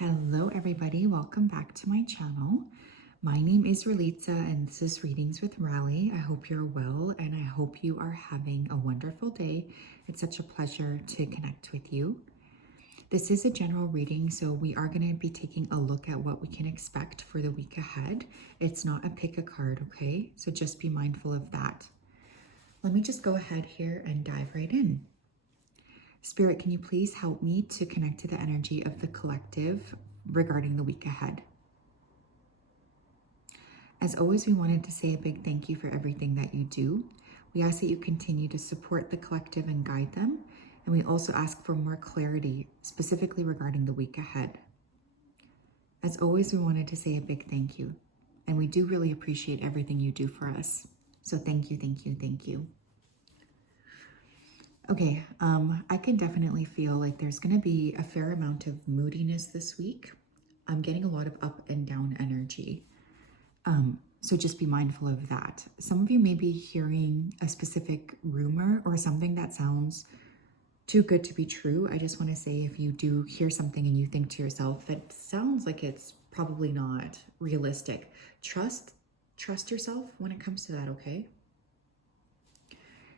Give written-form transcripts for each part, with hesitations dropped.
Hello everybody, welcome back to my channel. My name is Ralitza and this is Readings with Rali. I hope you're well and I hope you are having a wonderful day. It's such a pleasure to connect with you. This is a general reading, so we are going to be taking a look at what we can expect for the week ahead. It's not a pick a card, okay? So just be mindful of that. Let me just go ahead here and dive right in. Spirit, can you please help me to connect to the energy of the collective regarding the week ahead? As always, we wanted to say a big thank you for everything that you do. We ask that you continue to support the collective and guide them. And we also ask for more clarity, specifically regarding the week ahead. As always, we wanted to say a big thank you. And we do really appreciate everything you do for us. So thank you, thank you, thank you. Okay, I can definitely feel like there's going to be a fair amount of moodiness this week. I'm getting a lot of up and down energy. So just be mindful of that. Some of you may be hearing a specific rumor or something that sounds too good to be true. I just want to say, if you do hear something and you think to yourself, that sounds like it's probably not realistic, trust yourself when it comes to that, okay?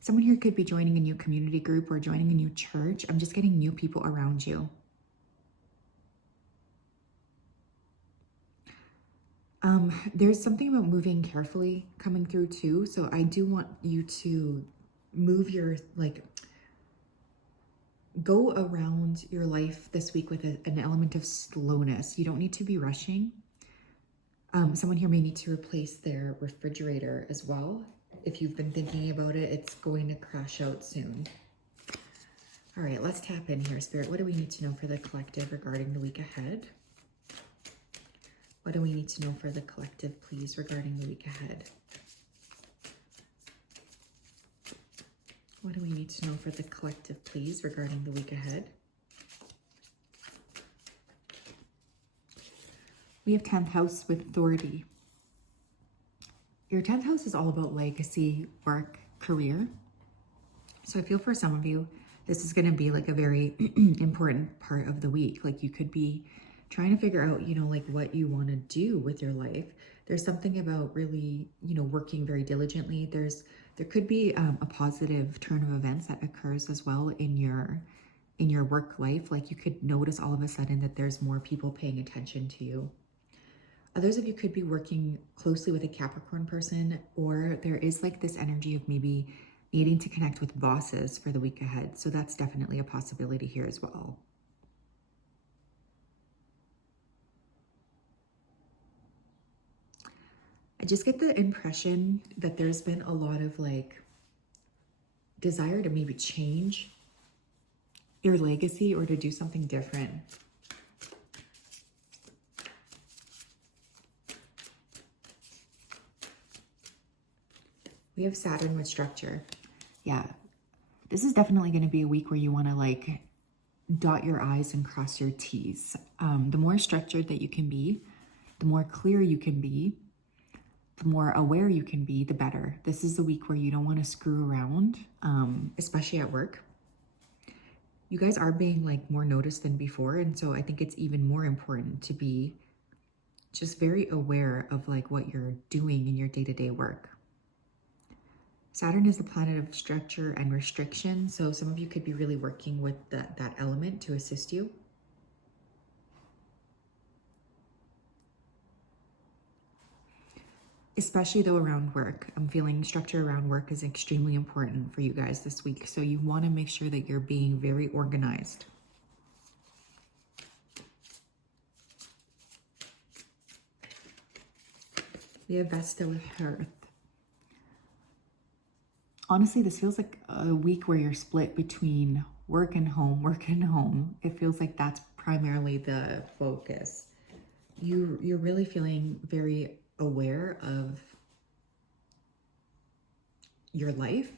Someone here could be joining a new community group or joining a new church. I'm just getting new people around you. There's something about moving carefully coming through too. So I do want you to move your, go around your life this week with an element of slowness. You don't need to be rushing. Someone here may need to replace their refrigerator as well. If you've been thinking about it, it's going to crash out soon. All right, let's tap in here, Spirit. What do we need to know for the collective regarding the week ahead? What do we need to know for the collective, please, regarding the week ahead? What do we need to know for the collective, please, regarding the week ahead? We have 10th house with authority. Your 10th house is all about legacy, work, career. So I feel for some of you, this is going to be like a very important part of the week. Like you could be trying to figure out, what you want to do with your life. There's something about really, working very diligently. There could be a positive turn of events that occurs as well in your work life. Like you could notice all of a sudden that there's more people paying attention to you. Others of you could be working closely with a Capricorn person, or there is like this energy of maybe needing to connect with bosses for the week ahead. So that's definitely a possibility here as well. I just get the impression that there's been a lot of desire to maybe change your legacy or to do something different. We have Saturn with structure. Yeah, this is definitely going to be a week where you want to dot your I's and cross your T's. The more structured that you can be, the more clear you can be, the more aware you can be, the better. This is the week where you don't want to screw around, especially at work. You guys are being more noticed than before. And so I think it's even more important to be just very aware of what you're doing in your day-to-day work. Saturn is the planet of structure and restriction. So some of you could be really working with that element to assist you. Especially though around work. I'm feeling structure around work is extremely important for you guys this week. So you want to make sure that you're being very organized. We have Vesta with Hearth. Honestly, this feels like a week where you're split between work and home, work and home. It feels like that's primarily the focus. You're really feeling very aware of your life.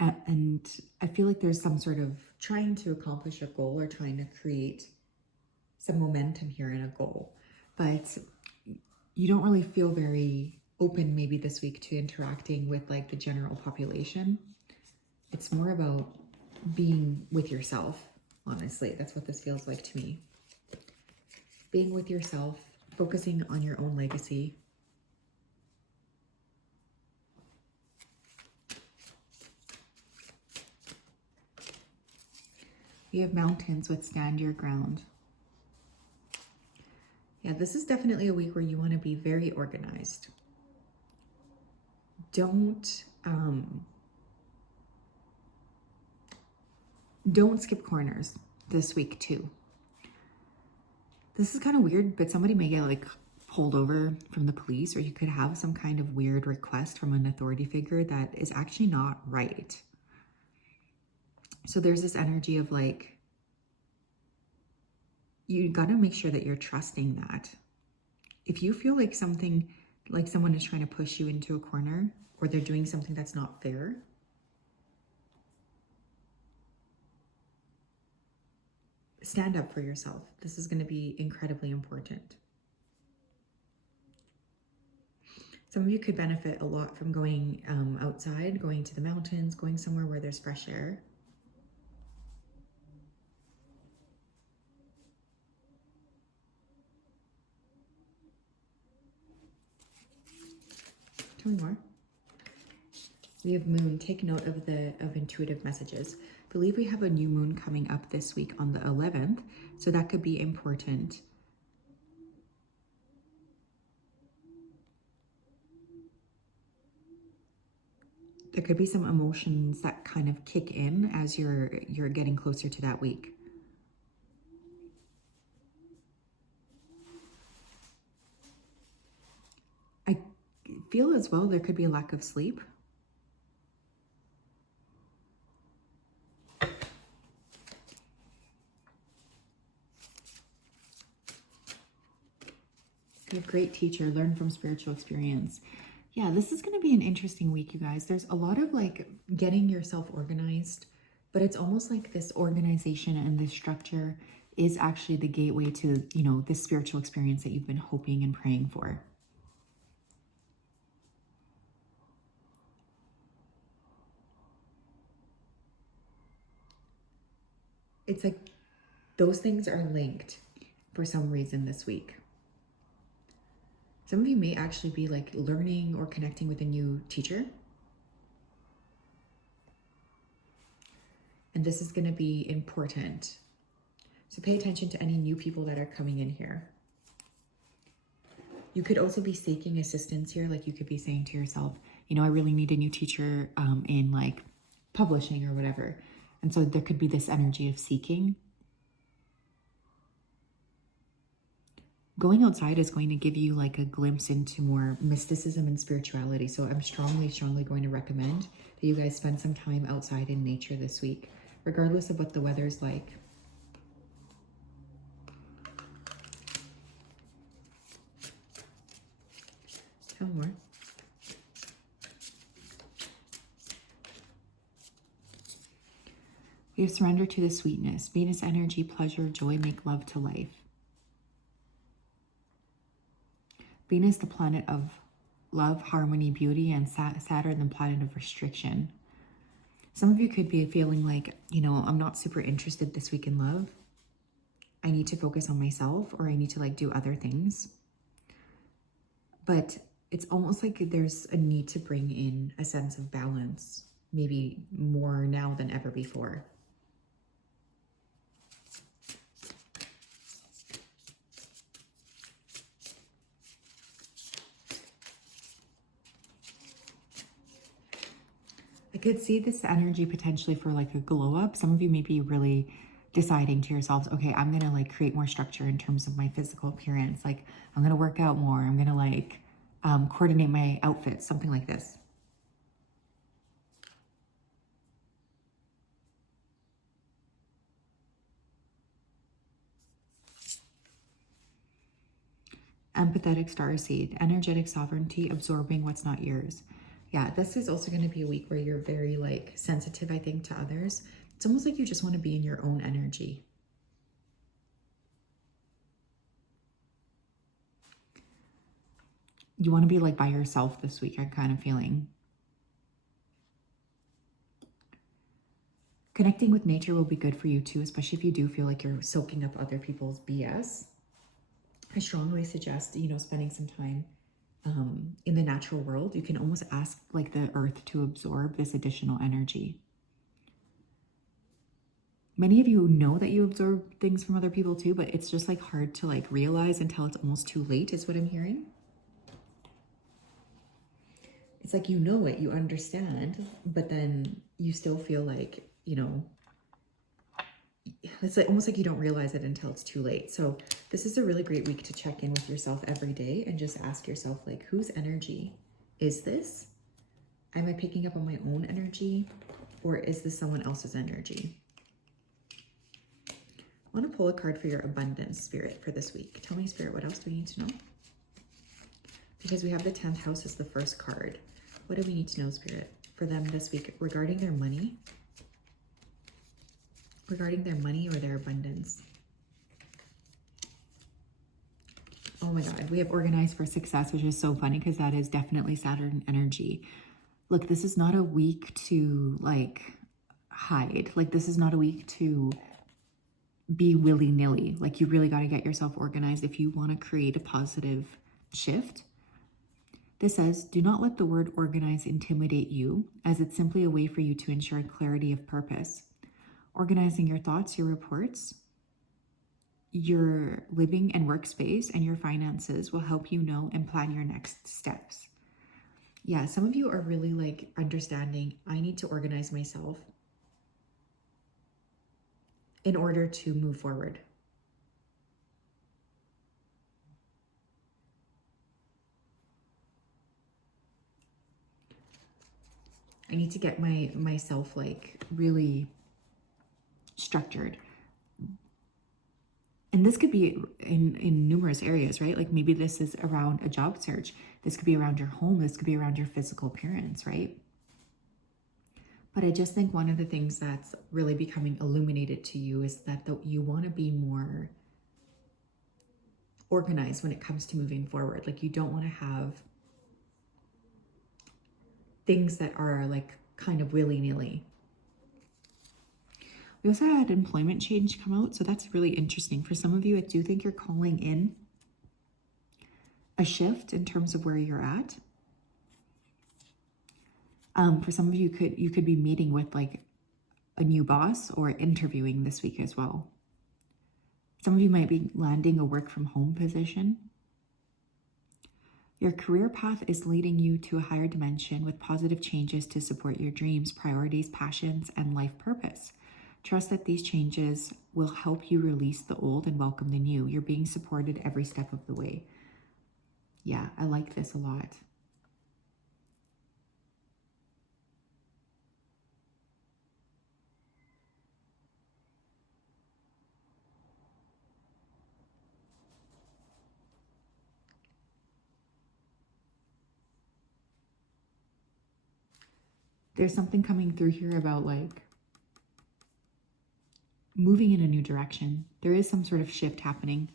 And I feel like there's some sort of trying to accomplish a goal or trying to create some momentum here in a goal. But you don't really feel very open maybe this week to interacting with the general population. It's more about being with yourself. Honestly, that's what this feels like to me. Being with yourself, focusing on your own legacy. You have mountains, withstand your ground. Yeah, this is definitely a week where you want to be very organized. Don't skip corners this week too. This is kind of weird, but somebody may get like pulled over from the police, or you could have some kind of weird request from an authority figure that is actually not right. So there's this energy of like, you got to make sure that you're trusting that. If you feel like something, like someone is trying to push you into a corner, or they're doing something that's not fair, stand up for yourself. This is going to be incredibly important. Some of you could benefit a lot from going outside, going to the mountains, going somewhere where there's fresh air. Tell me more. We have moon. Take note of intuitive messages. I believe we have a new moon coming up this week on the 11th, so that could be important. There could be some emotions that kind of kick in as you're getting closer to that week. I feel as well there could be a lack of sleep. Be a great teacher, learn from spiritual experience. Yeah, this is going to be an interesting week, you guys. There's a lot of like getting yourself organized, but it's almost like this organization and this structure is actually the gateway to, you know, this spiritual experience that you've been hoping and praying for. It's like those things are linked for some reason this week. Some of you may actually be like learning or connecting with a new teacher. And this is going to be important. So pay attention to any new people that are coming in here. You could also be seeking assistance here. Like you could be saying to yourself, you know, I really need a new teacher in like publishing or whatever. And so there could be this energy of seeking. Going outside is going to give you like a glimpse into more mysticism and spirituality. So I'm strongly going to recommend that you guys spend some time outside in nature this week, regardless of what the weather's like. Tell me more. We have surrender to the sweetness. Venus energy, pleasure, joy, make love to life. Venus, the planet of love, harmony, beauty, and Saturn, the planet of restriction. Some of you could be feeling like, you know, I'm not super interested this week in love. I need to focus on myself, or I need to like do other things. But it's almost like there's a need to bring in a sense of balance, maybe more now than ever before. I could see this energy potentially for like a glow up. Some of you may be really deciding to yourselves, okay, I'm gonna like create more structure in terms of my physical appearance. Like I'm gonna work out more. I'm gonna like coordinate my outfits, something like this. Empathetic starseed, energetic sovereignty, absorbing what's not yours. Yeah, this is also going to be a week where you're very like sensitive, I think, to others. It's almost like you just want to be in your own energy. You want to be like by yourself this week, I'm kind of feeling. Connecting with nature will be good for you too, especially if you do feel like you're soaking up other people's BS. I strongly suggest, spending some time in the natural world. You can almost ask like the earth to absorb this additional energy. Many of you know that you absorb things from other people too, but it's just like hard to like realize until it's almost too late is what I'm hearing. It's like, it, you understand, but then you still feel like, it's like, almost like you don't realize it until it's too late. So this is a really great week to check in with yourself every day and just ask yourself, like, whose energy is this? Am I picking up on my own energy, or is this someone else's energy? I want to pull a card for your abundance, Spirit, for this week. Tell me, Spirit, what else do we need to know? Because we have the 10th house as the first card. What do we need to know, Spirit, for them this week regarding their money? Regarding their money or their abundance? Oh my God, we have organized for success, which is so funny because that is definitely Saturn energy. Look, this is not a week to like hide. Like, this is not a week to be willy-nilly. Like, you really got to get yourself organized if you want to create a positive shift. This says, do not let the word organize intimidate you, as it's simply a way for you to ensure clarity of purpose. Organizing your thoughts, your reports, your living and workspace, and your finances will help you know and plan your next steps. Yeah, some of you are really like understanding, I need to organize myself in order to move forward. I need to get myself like really structured. And this could be in numerous areas, right? Like maybe this is around a job search. This could be around your home. This could be around your physical appearance, right? But I just think one of the things that's really becoming illuminated to you is that you want to be more organized when it comes to moving forward. Like, you don't want to have things that are like kind of willy-nilly. We also had employment change come out, so that's really interesting. For some of you, I do think you're calling in a shift in terms of where you're at. For some of you, you could be meeting with like a new boss or interviewing this week as well. Some of you might be landing a work from home position. Your career path is leading you to a higher dimension with positive changes to support your dreams, priorities, passions, and life purpose. Trust that these changes will help you release the old and welcome the new. You're being supported every step of the way. Yeah, I like this a lot. There's something coming through here about like moving in a new direction. There is some sort of shift happening.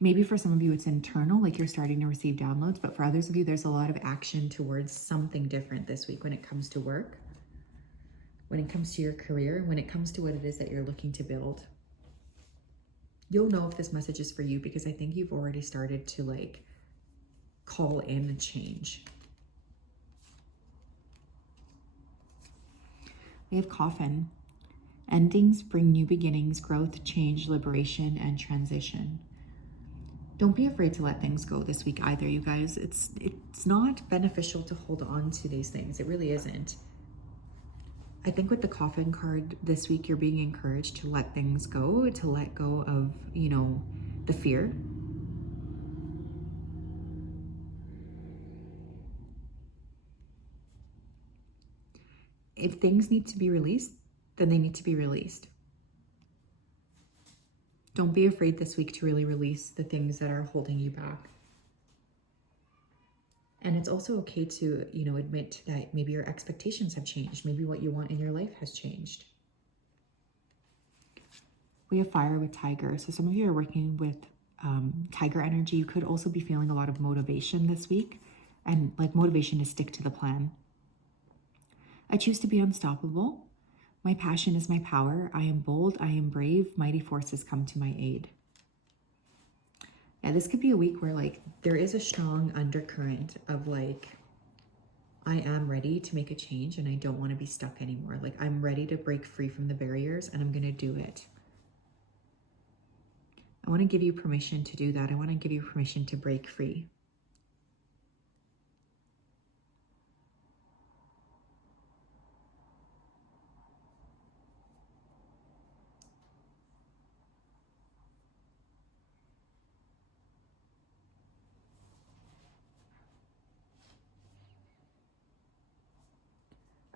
Maybe for some of you, it's internal, like you're starting to receive downloads, but for others of you, there's a lot of action towards something different this week when it comes to work, when it comes to your career, when it comes to what it is that you're looking to build. You'll know if this message is for you because I think you've already started to like call in a change. We have coffin. Endings bring new beginnings, growth, change, liberation, and transition. Don't be afraid to let things go this week either, you guys. It's not beneficial to hold on to these things. It really isn't. I think with the coffin card this week, you're being encouraged to let things go, to let go of, the fear. If things need to be released, then they need to be released. Don't be afraid this week to really release the things that are holding you back. And it's also okay to, admit that maybe your expectations have changed. Maybe what you want in your life has changed. We have fire with tiger. So some of you are working with tiger energy. You could also be feeling a lot of motivation this week, and like motivation to stick to the plan. I choose to be unstoppable. My passion is my power. I am bold. I am brave. Mighty forces come to my aid. Yeah, this could be a week where like there is a strong undercurrent of like, I am ready to make a change and I don't want to be stuck anymore. Like I'm ready to break free from the barriers and I'm going to do it. I want to give you permission to do that. I want to give you permission to break free.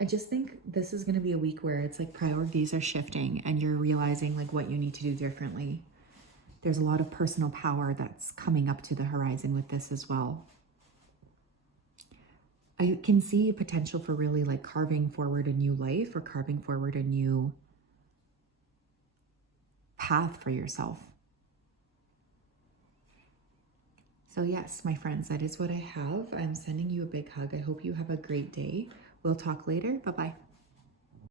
I just think this is going to be a week where it's like priorities are shifting and you're realizing like what you need to do differently. There's a lot of personal power that's coming up to the horizon with this as well. I can see potential for really like carving forward a new life or carving forward a new path for yourself. So yes, my friends, that is what I have. I'm sending you a big hug. I hope you have a great day. We'll talk later. Bye-bye.